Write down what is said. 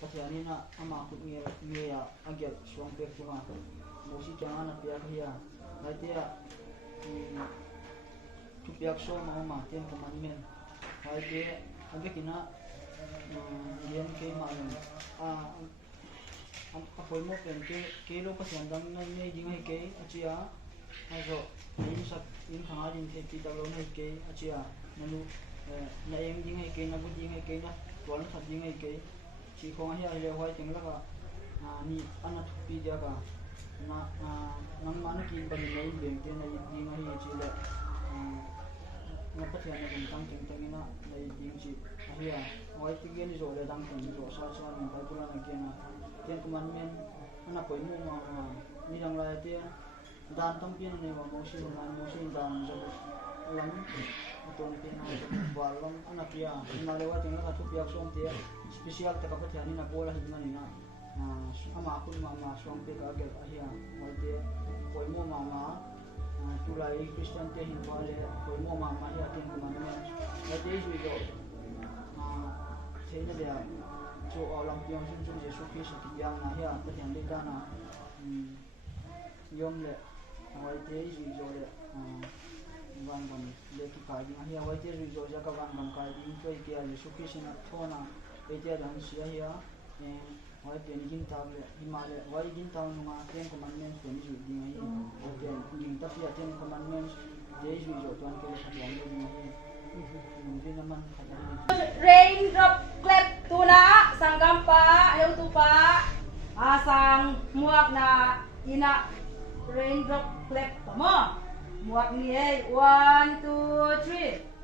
Pasiani na ama kut nge ya agel suang pek cuma musi jangan na pia kia nanti ya tu piak so ma tiang commandment hai ke age kina yen ke ma apoi mo pen ke lo pasian dang na ne ding hai ke achia hai so in sak in khanga din ke ti ta lo hai ke achia nanu na em ding hai ke na bu ding hai ke na tuan sa ding hai ke chỉ có hiện giờ hoài tiếng là cả ni anh là thuốc pi ra cả na nang mana kin bani nei beng te nei di ma hi chi le na pathian na dum tang ting tang ina nei ding chi ahia hoài ti gen zo le dang ting zo sa sa min ta kula na gen na ten commandment ana poi mu ma ni dang la te dan tam pin ne wa mo shi dan zo lam ton pin na wa lam ana pia na le wa ting la thu pia som te spesial ta kapathian ni na bola hi mani na ama kun mama suang pe ka gel ahia hoite poi mo mama tulai Christian te hin wale poi mo mama ya tin commandment na te ju do thế là chỗ ở lòng pion sun sun Jesu Christ ti yang na ya ta yang de da na yom le hoite ju do le van van le ki ka di ahia hoite ju do ja ka van van ka di to ke Jesu Christ na thona ete dan sia ya hoài tiền kinh tao le Himalaya hoài kinh tao nunga ten commandment ten ju di ngai ten kinh ta pia ten commandment de ju jo tuan ke khadwan le ngai mungkin naman raindrop clap tuna sanggam pa heu tu pa asang muak na ina raindrop clap mo muak ni 1 2 3